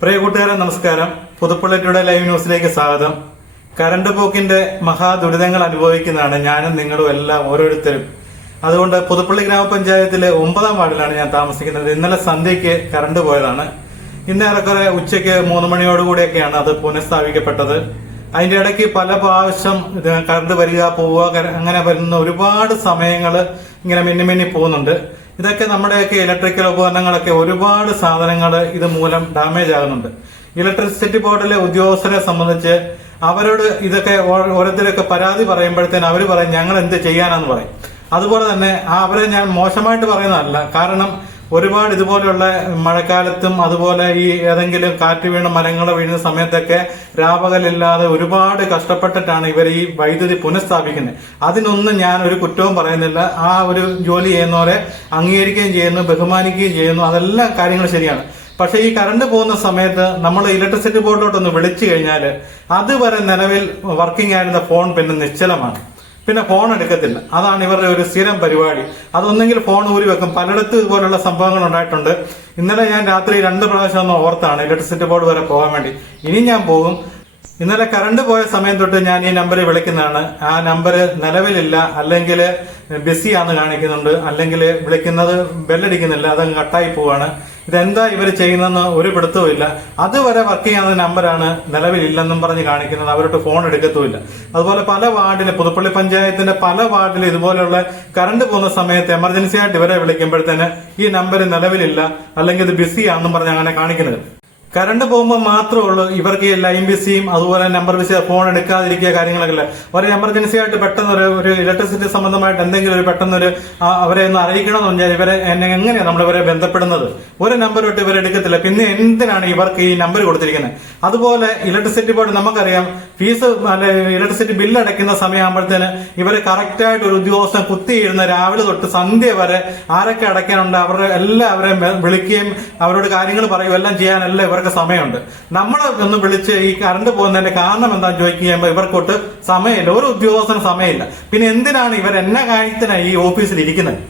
പ്രിയ കൂട്ടുകാരെ നമസ്കാരം. Puthuppally today live ന്യൂസിലേക്ക് സ്വാഗതം. കറണ്ട് പോക്കിന്റെ മഹാദുരിതങ്ങൾ അനുഭവിക്കുന്നതാണ് ഞാനും നിങ്ങളും എല്ലാം ഓരോരുത്തരും. അതുകൊണ്ട് പുതുപ്പള്ളി ഗ്രാമപഞ്ചായത്തിലെ 9-ാം വാർഡിലാണ് ഞാൻ താമസിക്കുന്നത്. ഇന്നലെ സന്ധ്യയ്ക്ക് കറണ്ട് പോയതാണ്. ഇന്ന് ഏറെക്കുറെ ഉച്ചയ്ക്ക് 3 മണിയോടുകൂടിയൊക്കെയാണ് അത് പുനഃസ്ഥാപിക്കപ്പെട്ടത്. അതിന്റെ ഇടയ്ക്ക് പല പ്രാവശ്യം കറണ്ട് വരിക പോവുക അങ്ങനെ വരുന്ന ഒരുപാട് സമയങ്ങൾ ഇങ്ങനെ മിന്നി പോകുന്നുണ്ട്. ഇതൊക്കെ നമ്മുടെയൊക്കെ ഇലക്ട്രിക്കൽ ഉപകരണങ്ങളൊക്കെ ഒരുപാട് സാധനങ്ങൾ ഇത് മൂലം ഡാമേജ് ആകുന്നുണ്ട്. ഇലക്ട്രിസിറ്റി ബോർഡിലെ ഉദ്യോഗസ്ഥരെ സംബന്ധിച്ച് അവരോട് ഇതൊക്കെ ഓരോരുത്തരൊക്കെ പരാതി പറയുമ്പോഴത്തേന് അവർ പറയും ഞങ്ങൾ എന്ത് ചെയ്യാനാന്ന് പറയും. അതുപോലെ തന്നെ അവരെ ഞാൻ മോശമായിട്ട് പറയുന്നതല്ല, കാരണം ഒരുപാട് ഇതുപോലെയുള്ള മഴക്കാലത്തും അതുപോലെ ഈ ഏതെങ്കിലും കാറ്റ് വീണ മരങ്ങൾ വീഴുന്ന സമയത്തൊക്കെ രാപകലില്ലാതെ ഒരുപാട് കഷ്ടപ്പെട്ടിട്ടാണ് ഇവർ ഈ വൈദ്യുതി പുനഃസ്ഥാപിക്കുന്നത്. അതിനൊന്നും ഞാൻ ഒരു കുറ്റവും പറയുന്നില്ല. ആ ഒരു ജോലി ചെയ്യുന്നവരെ അംഗീകരിക്കുകയും ചെയ്യുന്നു, ബഹുമാനിക്കുകയും ചെയ്യുന്നു. അതെല്ലാം കാര്യങ്ങൾ ശരിയാണ്. പക്ഷെ ഈ കറണ്ട് പോകുന്ന സമയത്ത് നമ്മൾ ഇലക്ട്രിസിറ്റി ബോർഡിലോട്ടൊന്ന് വിളിച്ചു കഴിഞ്ഞാൽ അതുവരെ നിലവിൽ വർക്കിംഗ് ആയിരുന്ന ഫോൺ പിന്നെ നിശ്ചലമാണ്. പിന്നെ ഫോൺ എടുക്കത്തില്ല. അതാണ് ഇവരുടെ ഒരു സ്ഥിരം പരിപാടി. അതൊന്നെങ്കിൽ ഫോൺ ഊരി വെക്കും. പലയിടത്തും ഇതുപോലുള്ള സംഭവങ്ങൾ ഉണ്ടായിട്ടുണ്ട്. ഇന്നലെ ഞാൻ രാത്രി 2 പ്രാവശ്യം ഒന്ന് ഓർത്താണ് ഇലക്ട്രിസിറ്റി ബോർഡ് വരെ പോകാൻ വേണ്ടി. ഇനി ഞാൻ പോകും. ഇന്നലെ കറണ്ട് പോയ സമയം തൊട്ട് ഞാൻ ഈ നമ്പറിൽ വിളിക്കുന്നതാണ്. ആ നമ്പർ നിലവിലില്ല, അല്ലെങ്കിൽ ബിസിയാന്ന് കാണിക്കുന്നുണ്ട്, അല്ലെങ്കിൽ വിളിക്കുന്നത് ബെല്ലടിക്കുന്നില്ല, അതങ്ങ് കട്ടായി പോവാണ്. ഇതെന്താ ഇവർ ചെയ്യുന്നതെന്ന് ഒരു പിടുത്തവും ഇല്ല. അതുവരെ വർക്ക് ചെയ്യുന്ന നമ്പറാണ് നിലവിലില്ലെന്നും പറഞ്ഞ് കാണിക്കുന്നത്. അവരോട്ട് ഫോൺ എടുക്കത്തുമില്ല. അതുപോലെ പല വാർഡില്, പുതുപ്പള്ളി പഞ്ചായത്തിന്റെ പല വാർഡിലും ഇതുപോലുള്ള കറണ്ട് പോകുന്ന സമയത്ത് എമർജൻസി ആയിട്ട് ഇവരെ വിളിക്കുമ്പോഴത്തേന് ഈ നമ്പർ നിലവിലില്ല, അല്ലെങ്കിൽ ഇത് ബിസിയാണെന്നും പറഞ്ഞ് അങ്ങനെ കാണിക്കുന്നത്. കറണ്ട് പോകുമ്പോൾ മാത്രമേ ഉള്ളൂ ഇവർക്ക് ഈ ലൈൻ ബിസിയും അതുപോലെ നമ്പർ ബിസി, ഫോൺ എടുക്കാതിരിക്കുക കാര്യങ്ങളൊക്കെ. ഒരു എമർജൻസി ആയിട്ട് പെട്ടെന്ന് ഒരു ഇലക്ട്രിസിറ്റി സംബന്ധമായിട്ട് എന്തെങ്കിലും ഒരു പെട്ടെന്ന് അവരെ ഒന്ന് അറിയിക്കണമെന്ന് പറഞ്ഞാൽ ഇവരെ എങ്ങനെയാണ് നമ്മളിവരെ ബന്ധപ്പെടുന്നത്? ഒരു നമ്പർ തൊട്ട് ഇവരെ എടുക്കത്തില്ല. പിന്നെ എന്തിനാണ് ഇവർക്ക് ഈ നമ്പർ കൊടുത്തിരിക്കുന്നത്? അതുപോലെ ഇലക്ട്രിസിറ്റി ബോർഡ് നമുക്കറിയാം, ഫീസ് ഇലക്ട്രിസിറ്റി ബില്ല് അടയ്ക്കുന്ന സമയമാകുമ്പോഴത്തേന് ഇവര് കറക്റ്റായിട്ട് ഒരു ഉദ്യോഗസ്ഥൻ കുത്തിയിരുന്ന് രാവിലെ തൊട്ട് സന്ധ്യ വരെ ആരൊക്കെ അടയ്ക്കാനുണ്ട് അവരുടെ എല്ലാവരെയും വിളിക്കുകയും അവരോട് കാര്യങ്ങൾ പറയുകയും എല്ലാം ചെയ്യാനെല്ലാം ഇവർക്ക് സമയമുണ്ട്. നമ്മളെ ഒന്ന് വിളിച്ച് ഈ കറണ്ട് പോകുന്നതിന്റെ കാരണം എന്താണെന്ന് ചോദിക്കുമ്പോൾ ഇവർക്കൊട്ട് സമയമില്ല. ഒരു ഉദ്യോഗസ്ഥന് സമയമില്ല. പിന്നെ എന്തിനാണ് ഇവർ എന്നെ കാര്യത്തിനാണ് ഈ ഓഫീസിൽ ഇരിക്കുന്നത്?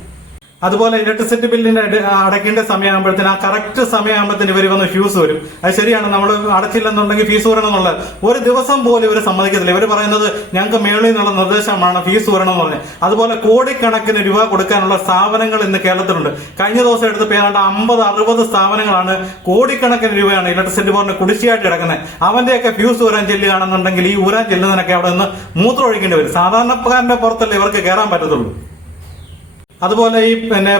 അതുപോലെ ഇലക്ട്രിസിറ്റി ബില്ലിന്റെ അടയ്ക്കേണ്ട സമയമാകുമ്പോഴത്തേന് ആ കറക്റ്റ് സമയമാകുമ്പോഴത്തേന് ഇവർ വന്ന് ഫ്യൂസ് വരും. അത് ശരിയാണ്, നമ്മൾ അടച്ചില്ലെന്നുണ്ടെങ്കിൽ ഫീസ് വരണം എന്നുള്ളത്. ഒരു ദിവസം പോലും ഇവർ സമ്മതിക്കത്തില്ല. ഇവർ പറയുന്നത് ഞങ്ങൾക്ക് മേളിൽ നിന്നുള്ള നിർദ്ദേശമാണ് ഫീസ് വരണം എന്ന് പറഞ്ഞത്. അതുപോലെ കോടിക്കണക്കിന് രൂപ കൊടുക്കാനുള്ള സ്ഥാപനങ്ങൾ ഇന്ന് കേരളത്തിലുണ്ട്. കഴിഞ്ഞ ദിവസം എടുത്തപ്പോൾ ഏതാണ്ട് 50-60 സ്ഥാപനങ്ങളാണ് കോടിക്കണക്കിന് രൂപയാണ് ഇലക്ട്രിസിറ്റി ബോർഡിന് കുടിശ്ശിയായിട്ട് കിടക്കുന്നത്. അവന്റെയൊക്കെ ഫ്യൂസ് ഊരാൻ ചെല്ലുകയാണെന്നുണ്ടെങ്കിൽ ഈ ഊരാൻ ചെല്ലുന്നതിനൊക്കെ അവിടെ നിന്ന് മൂത്രം ഒഴിക്കേണ്ടി വരും. സാധാരണക്കാരന്റെ പുറത്തല്ലേ ഇവർക്ക് കയറാൻ പറ്റത്തുള്ളൂ. അതുപോലെ ഈ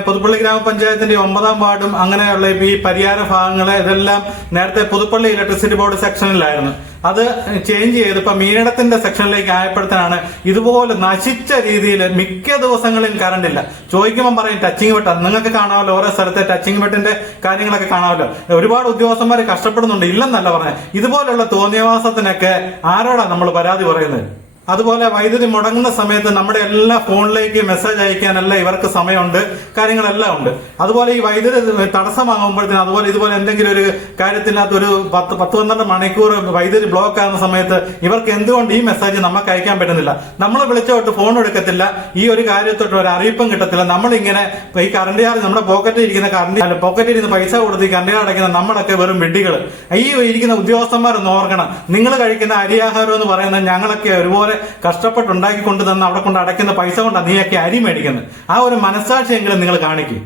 പുതുപ്പള്ളി ഗ്രാമപഞ്ചായത്തിന്റെ 9-ാം വാർഡും അങ്ങനെയുള്ള ഈ പരിയാര ഭാഗങ്ങളെ ഇതെല്ലാം നേരത്തെ പുതുപ്പള്ളി ഇലക്ട്രിസിറ്റി ബോർഡ് സെക്ഷനിലായിരുന്നു. അത് ചേഞ്ച് ചെയ്ത് ഇപ്പൊ മീനടത്തിന്റെ സെക്ഷനിലേക്ക് ആയപ്പോഴത്തേനാണ് ഇതുപോലെ നശിച്ച രീതിയിൽ മിക്ക ദിവസങ്ങളിലും കറണ്ട് ഇല്ല. ചോദിക്കുമ്പോൾ പറയും ടച്ചിങ് വെട്ട. നിങ്ങൾക്ക് കാണാമല്ലോ ഓരോ സ്ഥലത്തെ ടച്ചിങ് വെട്ടിന്റെ കാര്യങ്ങളൊക്കെ കാണാമല്ലോ. ഒരുപാട് ഉദ്യോഗസ്ഥന്മാർ കഷ്ടപ്പെടുന്നുണ്ട്, ഇല്ലെന്നല്ല പറഞ്ഞത്. ഇതുപോലുള്ള തോന്നിയവാസത്തിനൊക്കെ ആരോടാ നമ്മൾ പരാതി പറയുന്നത്? അതുപോലെ വൈദ്യുതി മുടങ്ങുന്ന സമയത്ത് നമ്മുടെ എല്ലാ ഫോണിലേക്ക് മെസ്സേജ് അയക്കാനെല്ലാം ഇവർക്ക് സമയമുണ്ട്, കാര്യങ്ങളെല്ലാം ഉണ്ട്. അതുപോലെ ഈ വൈദ്യുതി തടസ്സമാകുമ്പോഴത്തേനും അതുപോലെ ഇതുപോലെ എന്തെങ്കിലും ഒരു കാര്യത്തിനകത്ത് ഒരു 10-12 മണിക്കൂർ വൈദ്യുതി ബ്ലോക്ക് ആകുന്ന സമയത്ത് ഇവർക്ക് എന്തുകൊണ്ട് ഈ മെസ്സേജ് നമുക്ക് അയക്കാൻ പറ്റുന്നില്ല? നമ്മൾ വിളിച്ചോട്ട് ഫോൺ എടുക്കത്തില്ല, ഈ ഒരു കാര്യത്തോട്ട് ഒരു അറിയിപ്പും കിട്ടത്തില്ല. നമ്മളിങ്ങനെ ഈ കറണ്ട് ചാർജ് നമ്മുടെ പോക്കറ്റിൽ ഇരിക്കുന്ന പോക്കറ്റിൽ ഇരുന്ന് പൈസ കൊടുത്ത് ഈ കറണ്ട് ചാർജ് അടയ്ക്കുന്ന നമ്മളൊക്കെ വെറും വിഡ്ഢികൾ. ഈ ഇരിക്കുന്ന ഉദ്യോഗസ്ഥന്മാരൊന്ന് ഓർക്കണം. നിങ്ങൾ കഴിക്കുന്ന അരിയാഹാരം എന്ന് പറയുന്നത് ഞങ്ങളൊക്കെ ഒരുപോലെ കഷ്ടപ്പെട്ടുണ്ടാക്കി കൊണ്ട് തന്നെ അവിടെ കൊണ്ട് അടയ്ക്കുന്ന പൈസ കൊണ്ടാണ് നീയൊക്കെ അരി മേടിക്കുന്നത്. ആ ഒരു മനസ്സാക്ഷിയെങ്കിലും നിങ്ങൾ കാണിക്കും.